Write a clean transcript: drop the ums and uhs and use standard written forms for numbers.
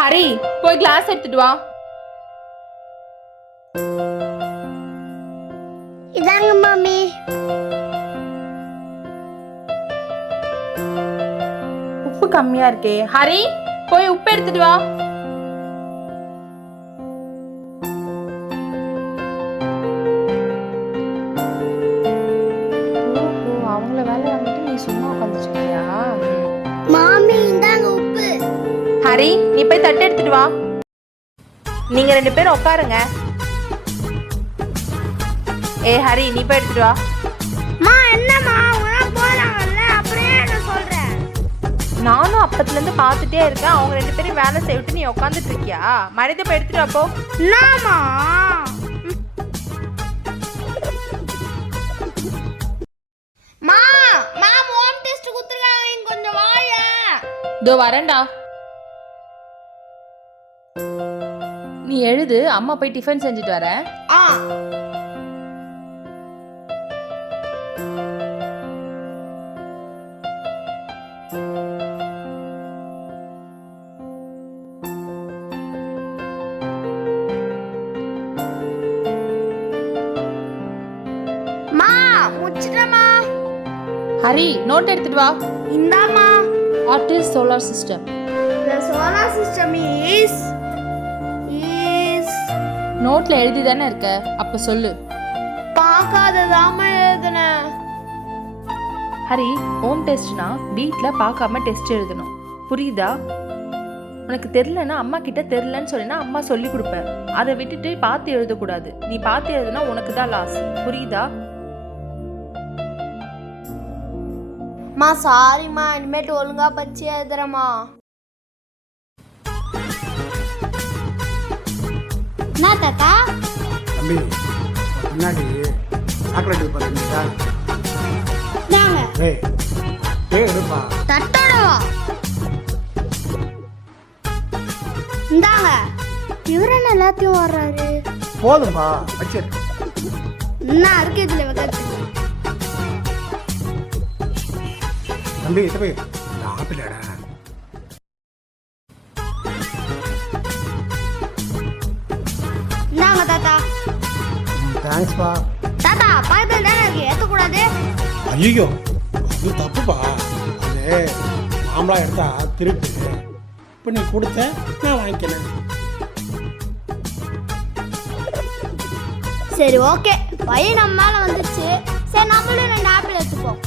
ஹரி, போய் கிளாஸ் எடுத்துட்டு வா. இதாங்க மாமி. உப்பு கம்மியா இருக்கே. ஹரி, போய் உப்பு எடுத்துட்டு வா. அவங்கள வேலை வாங்கிட்டு நீ சும்மா உட்காந்துச்சியா? மாமி இந்தாங்க உப்பு. ஹரி, நீ போய் தட்டு எடுத்துட்டு வா. நீங்க 2 பேரும் உட்காருங்க. ஹரி, நீ போய் எடுத்துட்டு வா. மா என்னம்மா உனா போறாங்கல்ல அப்படியே நான் சொல்றேன். நானும் அப்பத்துல இருந்து பார்த்துட்டே இருக்கேன். அவங்க 2 பேரும் வேலை செய்விட்டு நீ உட்காந்துட்டு இருக்கியா? மரியாதை போய் எடுத்துட்டு வா போ. என்னம்மா? மா மாம் ஹோம் டெஸ்ட் குடுத்துறாங்க, கொஞ்சம் வாயா. இதோ வரேன்டா. நீ எழுது, அம்மா போய் டிஃபன் செஞ்சுட்டு வரேன். ஆ. மா முச்சிட்டமா. ஹரி, நோட் எடுத்துட்டு வா. இந்தாமா. What is solar system? The solar system is நோட்ல எழுதி தானே இருக்க, அப்ப சொல்லு. பார்க்காததாம எழுதுனேன். ஹரி, ஹோம் டெஸ்ட்னா வீட்டில் பார்க்காம டெஸ்ட் எழுதணும், புரியுதா? உனக்கு தெரிலன்னா அம்மா கிட்ட தெரிலன்னு சொன்னா அம்மா சொல்லி கொடுப்பேன். அதை விட்டுட்டு பார்த்து எழுதக்கூடாது. நீ பார்த்து எழுதுனா உனக்கு தான் லாஸ், புரியுதா? மா சாரிம்மா, இனிமேட்டு ஒழுங்கா பச்சு எழுதுறமா. என்ன தாத்தா? தம்பி, முன்னாடி சாக்லேட் பாருங்க. இந்தாங்க. எடுப்பா. தட்டடவா. இந்தாங்க. இவரு என்ன எல்லாத்தையும் வர்றாரு? போதும்பா, வச்சு. என்ன இருக்கு இதுல வைக்கிறது? தம்பி, இது போய் ஆப்பிளடா. இந்தாங்க தாத்தா. தேங்க்ஸ்பா. தாத்தா பக்கத்துல தானே இருக்கு, ஏற்றக்கூடாது. ஐயோ, அது தப்புப்பா. அது நாமளா எடுத்தா திருட்டு. இப்போ நீ கொடுத்த, நான் வாங்கிக்கிறேன். சரி ஓகே, பையன் நம்ம மேல வந்துச்சு. சரி நம்மளும் 2 ஆப்பிள் எடுத்துப்போம்.